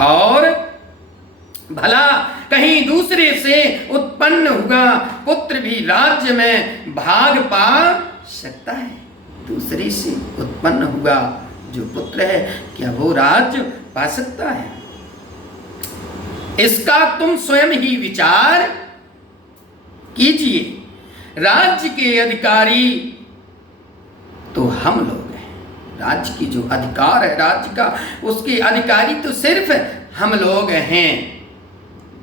और भला कहीं दूसरे से उत्पन्न हुआ पुत्र भी राज्य में भाग पा सकता है? दूसरे से उत्पन्न हुआ जो पुत्र है, क्या वो राज्य पा सकता है? इसका तुम स्वयं ही विचार कीजिए। राज्य के अधिकारी तो हम लोग हैं। राज्य की जो अधिकार है राज्य का, उसके अधिकारी तो सिर्फ हम लोग हैं।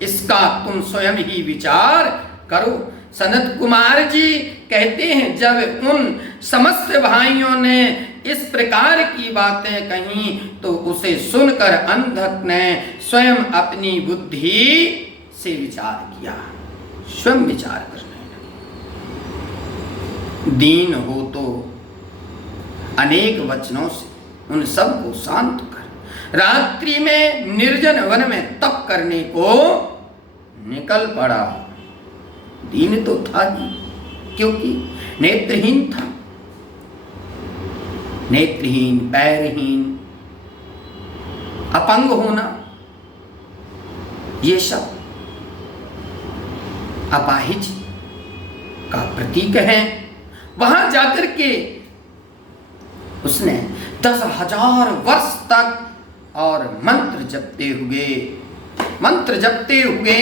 इसका तुम स्वयं ही विचार करो। सनत कुमार जी कहते हैं, जब उन समस्त भाइयों ने इस प्रकार की बातें कहीं तो उसे सुनकर अंधक ने स्वयं अपनी बुद्धि से विचार किया, स्वयं विचार करने लगे। दीन हो तो अनेक वचनों से उन सबको शांत कर रात्रि में निर्जन वन में तप करने को निकल पड़ा। दीन तो था ही, क्योंकि नेत्रहीन था। नेत्रहीन, पैरहीन, अपंग होना, ये सब अपाहिज का प्रतीक है। वहां जाकर के उसने 10,000 वर्ष तक और मंत्र जपते हुए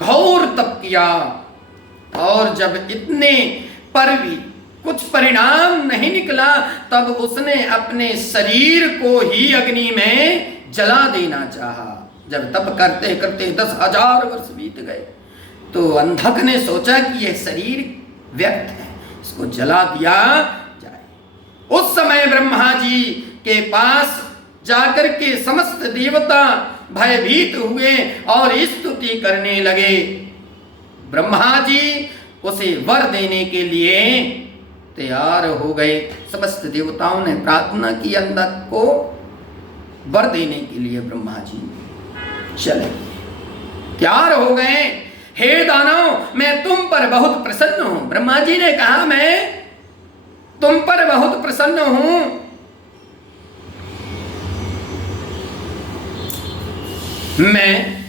घोर तप किया। और जब इतने पर भी कुछ परिणाम नहीं निकला, तब उसने अपने शरीर को ही अग्नि में जला देना चाहा। जब तप करते करते 10,000 वर्ष बीत गए तो अंधक ने सोचा कि यह शरीर व्यर्थ है, इसको जला दिया जाए। उस समय ब्रह्मा जी के पास जाकर के समस्त देवता भयभीत हुए और स्तुति करने लगे। ब्रह्मा जी उसे वर देने के लिए तैयार हो गए। समस्त देवताओं ने प्रार्थना की अंधक को वर देने के लिए। ब्रह्मा जी चले तैयार हो गए। हे दानव, मैं तुम पर बहुत प्रसन्न हूं। ब्रह्मा जी ने कहा, मैं तुम पर बहुत प्रसन्न हूं। मैं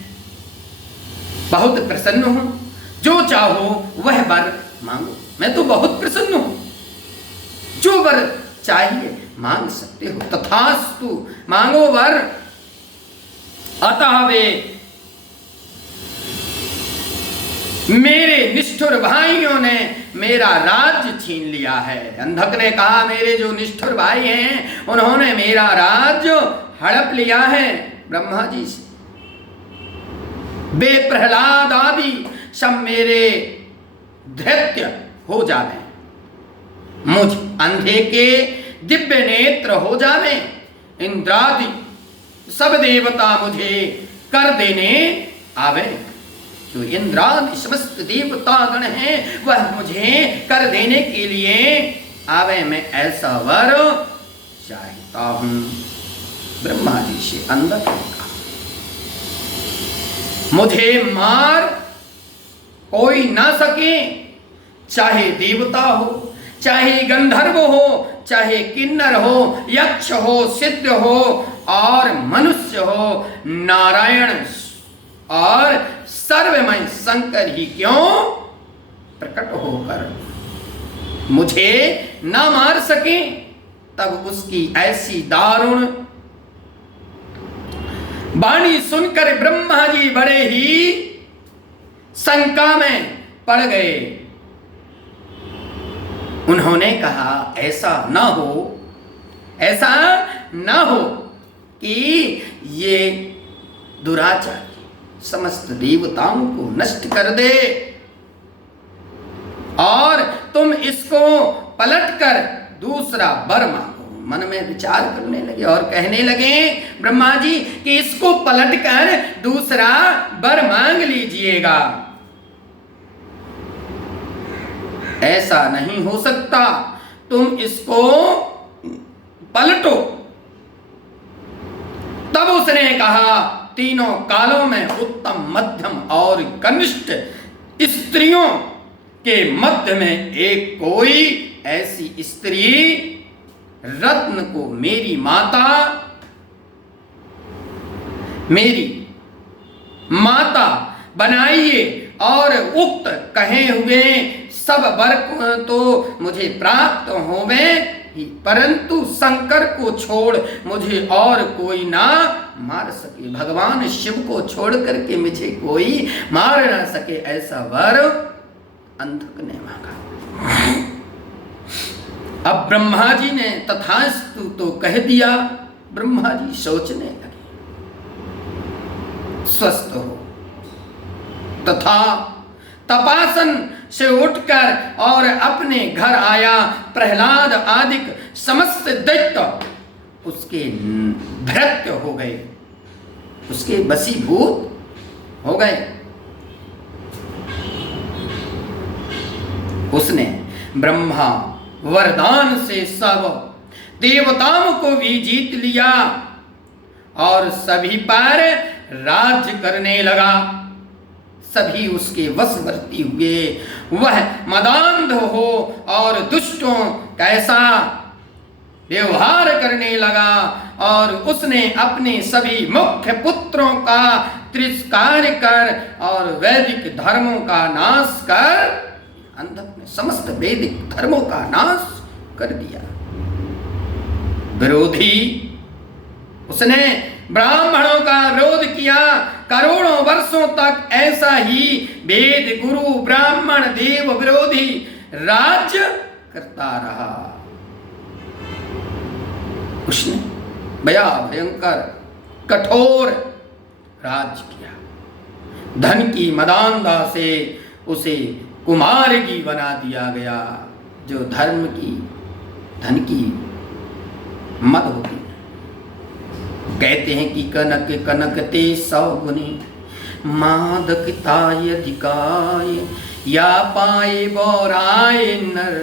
बहुत प्रसन्न हूं, जो चाहो वह वर मांगो। मैं तो बहुत प्रसन्न हूं, जो वर चाहिए मांग सकते हो। तथास्तु, मांगो वर। अतः वे मेरे निष्ठुर भाइयों ने मेरा राज्य छीन लिया है। अंधक ने कहा, मेरे जो निष्ठुर भाई हैं उन्होंने मेरा राज्य हड़प लिया है ब्रह्मा जी से। वे प्रहलाद आदि सब मेरे धैर्य हो जावे, मुझ अंधे के दिव्य नेत्र हो जावे। इंद्रादि सब देवता मुझे कर देने आवे। जो इंद्रादि समस्त देवता गण हैं वह मुझे कर देने के लिए आवे। मैं ऐसा वर चाहता हूं। ब्रह्मा जी से अंधक ने कहा, मुझे मार कोई ना सके, चाहे देवता हो, चाहे गंधर्व हो, चाहे किन्नर हो, यक्ष हो, सिद्ध हो और मनुष्य हो, नारायण और सर्वमय शंकर ही क्यों प्रकट होकर मुझे ना मार सके। तब उसकी ऐसी दारुण वाणी सुनकर ब्रह्मा जी बड़े ही शंका में पड़ गए। उन्होंने कहा, ऐसा ना हो कि ये दुराचारी समस्त देवताओं को नष्ट कर दे और तुम इसको पलटकर दूसरा वर मांगो। मन में विचार करने लगे और कहने लगे ब्रह्मा जी कि इसको पलटकर दूसरा वर मांग लीजिएगा। ऐसा नहीं हो सकता, तुम इसको पलटो। तब उसने कहा, तीनों कालों में उत्तम, मध्यम और कनिष्ठ स्त्रियों के मध्य में एक कोई ऐसी स्त्री रत्न को मेरी माता मेरी माता बनाइए और उक्त कहे हुए सब वर तो मुझे प्राप्त होवे ही, परंतु शंकर को छोड़ मुझे और कोई ना मार सके। भगवान शिव को छोड़ करके मुझे कोई मार ना सके, ऐसा वर अंधक ने मांगा। अब ब्रह्मा जी ने तथास्तु तो कह दिया। ब्रह्मा जी सोचने लगे, स्वस्थ हो। तथा तपासन से उठकर और अपने घर आया। प्रहलाद आदिक समस्त दैत्य उसके भृत्य हो गए, उसके वशीभूत हो गए। उसने ब्रह्मा वरदान से सब देवताओं को भी जीत लिया और सभी पर राज्य करने लगा। सभी उसके वशवर्ती हुए। वह मदान्ध हो और दुष्टों कैसा व्यवहार करने लगा और उसने अपने सभी मुख्य पुत्रों का तिरस्कार कर और वैदिक धर्मों का नाश कर, अंधक ने समस्त वैदिक धर्मों का नाश कर दिया। विरोधी उसने ब्राह्मणों का विरोध किया। करोड़ों वर्षों तक ऐसा ही वेद गुरु ब्राह्मण देव विरोधी राज्य करता रहा। उसने बड़ा भयंकर कठोर राज्य किया। धन की मदानता से उसे कुमारगी बना दिया गया, जो धर्म की धन की मद होती। कहते हैं कि कनक कनकते 100 गुने मादकताय अधिकाय, या पाए बौराए नर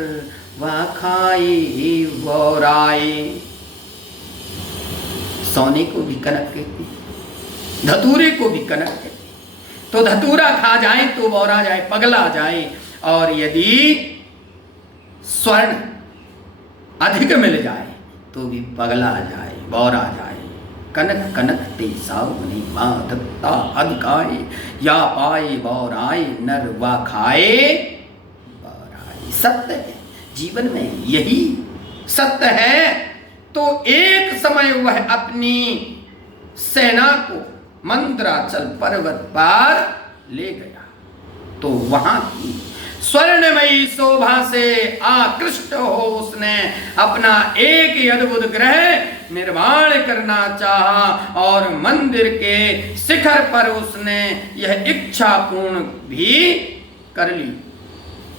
वा खाए बौराए। सोने को भी कनक कहती, धतूरे को भी कनक कहती। तो धतूरा खा जाए तो बौरा जाए, पगला जाए, और यदि स्वर्ण अधिक मिल जाए तो भी पगला जाए, बौरा जाए। कनक कनक ते 100 गुने मादकता अधिकाय, या पाए बौराए नर वा खाए बौराए। सत्य है, जीवन में यही सत्य है। तो एक समय वह अपनी सेना को मंदराचल पर्वत पर ले गया, तो वहां की स्वर्णमयी शोभा से आकृष्ट हो उसने अपना एक अद्भुत ग्रह निर्माण करना चाहा और मंदिर के शिखर पर उसने यह इच्छा पूर्ण भी कर ली।